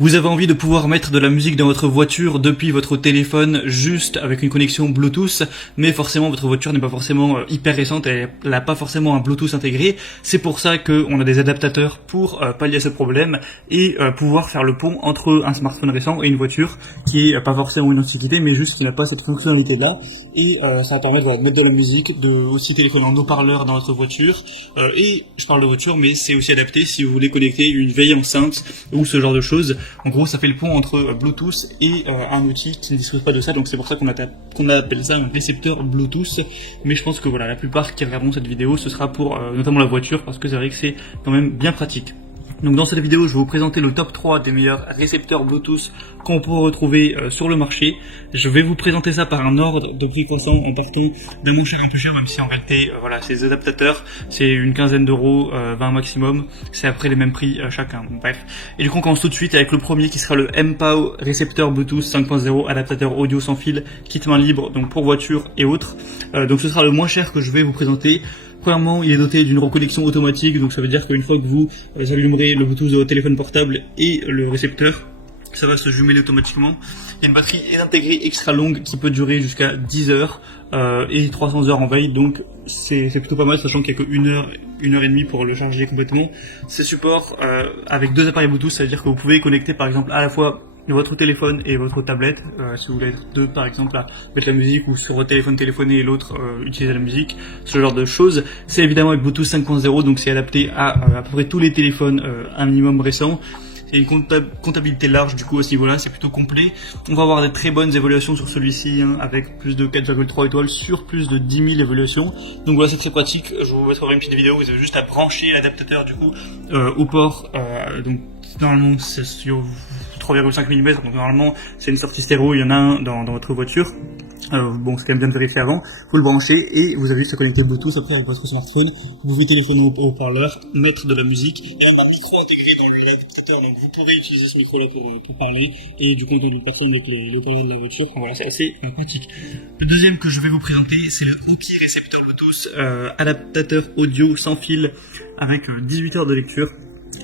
Vous avez envie de pouvoir mettre de la musique dans votre voiture depuis votre téléphone juste avec une connexion Bluetooth, mais forcément votre voiture n'est pas forcément hyper récente, elle n'a pas forcément un Bluetooth intégré. C'est pour ça qu'on a des adaptateurs pour pallier à ce problème et pouvoir faire le pont entre un smartphone récent et une voiture qui est pas forcément une antiquité, mais juste qui n'a pas cette fonctionnalité-là. Et ça va permettre de mettre de la musique, de aussi téléphoner en haut-parleur dans votre voiture. Et je parle de voiture, mais c'est aussi adapté si vous voulez connecter une veille enceinte ou ce genre de choses. En gros, ça fait le pont entre Bluetooth et un outil qui ne dispose pas de ça, donc c'est pour ça qu'on appelle ça un récepteur Bluetooth. Mais je pense que voilà, la plupart qui regarderont cette vidéo, ce sera pour notamment la voiture, parce que c'est vrai que c'est quand même bien pratique. Donc dans cette vidéo, je vais vous présenter le top 3 des meilleurs récepteurs Bluetooth qu'on peut retrouver sur le marché. Je vais vous présenter ça par un ordre de prix croissant en partant d'un moins cher un peu cher, même si en réalité, voilà, ces adaptateurs, c'est une quinzaine d'euros, 20 maximum. C'est après les mêmes prix chacun. Bref. Et du coup, on commence tout de suite avec le premier qui sera le mPOW récepteur Bluetooth 5.0 adaptateur audio sans fil, kit main libre, donc pour voiture et autres. Donc ce sera le moins cher que je vais vous présenter. Premièrement, il est doté d'une reconnexion automatique, donc ça veut dire qu'une fois que vous allumerez le Bluetooth de votre téléphone portable et le récepteur, ça va se jumeler automatiquement. Il y a une batterie intégrée extra longue qui peut durer jusqu'à 10 heures et 300 heures en veille, donc c'est plutôt pas mal, sachant qu'il n'y a que 1 heure et demie pour le charger complètement. C'est support avec 2 appareils Bluetooth, ça veut dire que vous pouvez connecter par exemple à la fois votre téléphone et votre tablette, si vous voulez être deux par exemple à mettre la musique, ou sur votre téléphone téléphoner et l'autre utiliser la musique, ce genre de choses. C'est évidemment avec Bluetooth 5.0, donc c'est adapté à peu près tous les téléphones un minimum récents. Il y a une comptabilité large du coup à ce niveau-là, c'est plutôt complet. On va avoir des très bonnes évaluations sur celui-ci, hein, avec plus de 4,3 étoiles sur plus de 10 000 évaluations. Donc voilà, c'est très pratique. Je vous mettrai une petite vidéo, vous avez juste à brancher l'adaptateur du coup au port. Donc normalement c'est sur 3,5 mm, donc normalement c'est une sortie stéréo, il y en a un dans votre voiture. Bon, c'est quand même bien de vérifier avant. Vous le branchez et vous avez juste à connecter Bluetooth après avec votre smartphone. Vous pouvez téléphoner au haut-parleur, mettre de la musique. Il y a même un micro intégré dans l'adaptateur, donc vous pourrez utiliser ce micro-là pour parler et du coup entendre une personne avec les haut-parleurs de la voiture. Enfin, voilà, c'est assez pratique. Le deuxième que je vais vous présenter, c'est le Oki récepteur Bluetooth adaptateur audio sans fil avec 18 heures de lecture.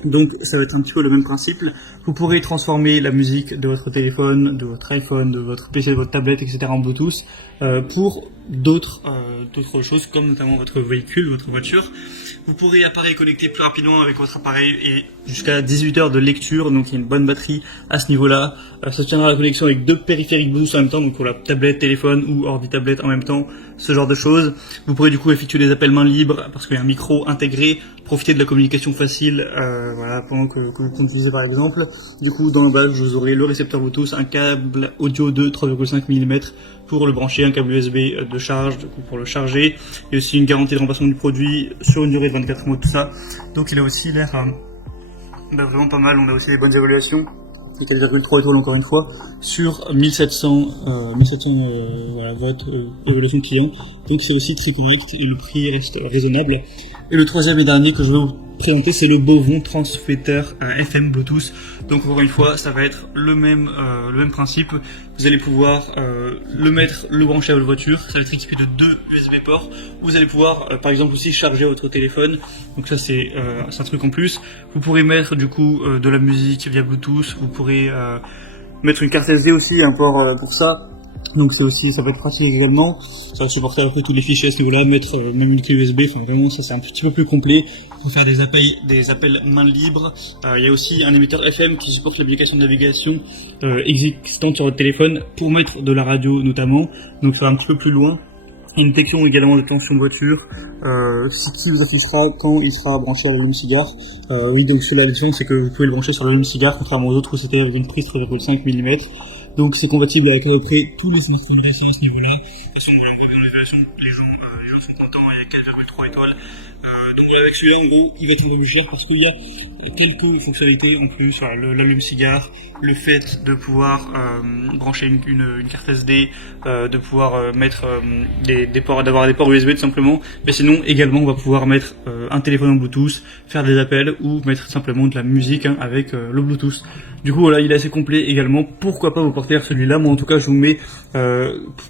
Donc ça va être un petit peu le même principe. Vous pourrez transformer la musique de votre téléphone, de votre iPhone, de votre PC, de votre tablette, etc. en Bluetooth pour d'autres choses, comme notamment votre véhicule, votre voiture. Vous pourrez appareil connecter plus rapidement avec votre appareil et jusqu'à 18 heures de lecture, donc il y a une bonne batterie à ce niveau-là. Ça tiendra la connexion avec 2 périphériques Bluetooth en même temps, donc pour la tablette, téléphone ou ordi-tablette en même temps, ce genre de choses. Vous pourrez du coup effectuer des appels main libre parce qu'il y a un micro intégré, profiter de la communication facile voilà, pendant que vous conduisez par exemple. Du coup, dans le bas, vous aurez le récepteur Bluetooth, un câble audio de 3,5 mm pour le brancher, un câble USB de charge du coup, pour le charger, et aussi une garantie de remplacement du produit sur une durée de 24 mois, tout ça. Donc il a aussi l'air vraiment pas mal, on a aussi des bonnes évaluations. 4,3 étoiles encore une fois sur 1700 voilà, votes évaluation client, donc c'est aussi très correct et le prix reste raisonnable. Et le troisième et dernier que je vais vous présenter, c'est le Bovon transmetteur FM Bluetooth. Donc encore une fois, ça va être le même principe. Vous allez pouvoir le brancher à votre voiture. Ça va être équipé de 2 USB ports. Vous allez pouvoir par exemple aussi charger votre téléphone. Donc ça c'est un truc en plus. Vous pourrez mettre du coup de la musique via Bluetooth. Vous pourrez mettre une carte SD aussi, un port pour ça. Donc ça va être pratique également. Ça va supporter après tous les fichiers à ce niveau-là, mettre même une clé USB. Enfin vraiment, ça c'est un petit peu plus complet pour faire des appels main libre. Il y a aussi un émetteur FM qui supporte l'application de navigation existante sur votre téléphone pour mettre de la radio notamment. Donc ça va un petit peu plus loin. Il y a une détection également de tension de voiture qui vous affichera quand il sera branché à l'allume-cigare. Oui, donc c'est la différence, c'est que vous pouvez le brancher sur l'allume-cigare, contrairement aux autres où c'était avec une prise 3,5 mm. Donc c'est compatible avec à peu près tous les smartphones récents à ce niveau-là. De toute façon, on voit bien l'évaluation, les gens sont contents, il y a 4,3 étoiles. Donc voilà, avec celui-là, en gros, il va être un peu plus cher parce qu'il y a quelques fonctionnalités en plus, l'allume-cigare, le fait de pouvoir brancher une carte SD, de pouvoir mettre des ports, d'avoir des ports USB tout simplement. Mais sinon, également, on va pouvoir mettre un téléphone en Bluetooth, faire des appels ou mettre simplement de la musique avec le Bluetooth. Du coup, voilà, il est assez complet également. Pourquoi pas vous porter commentaire celui-là. Moi en tout cas je vous mets,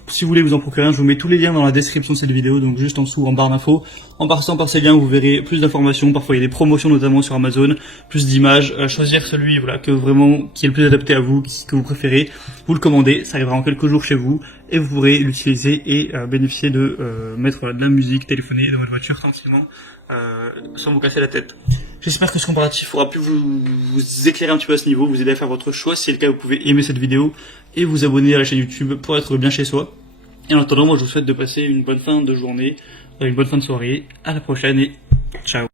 si vous voulez vous en procurer un, je vous mets tous les liens dans la description de cette vidéo, donc juste en dessous en barre d'infos. En passant par ces liens vous verrez plus d'informations, parfois il y a des promotions notamment sur Amazon, plus d'images, choisir celui voilà que vraiment qui est le plus adapté à vous, que vous préférez, vous le commandez, ça arrivera en quelques jours chez vous et vous pourrez l'utiliser et bénéficier de mettre de la musique, téléphoner dans votre voiture tranquillement sans vous casser la tête. J'espère que ce comparatif aura pu vous éclairer un petit peu à ce niveau, vous aider à faire votre choix. Si c'est le cas, vous pouvez aimer cette vidéo et vous abonner à la chaîne YouTube pour être bien chez soi. Et en attendant, moi je vous souhaite de passer une bonne fin de journée, une bonne fin de soirée. À la prochaine et ciao.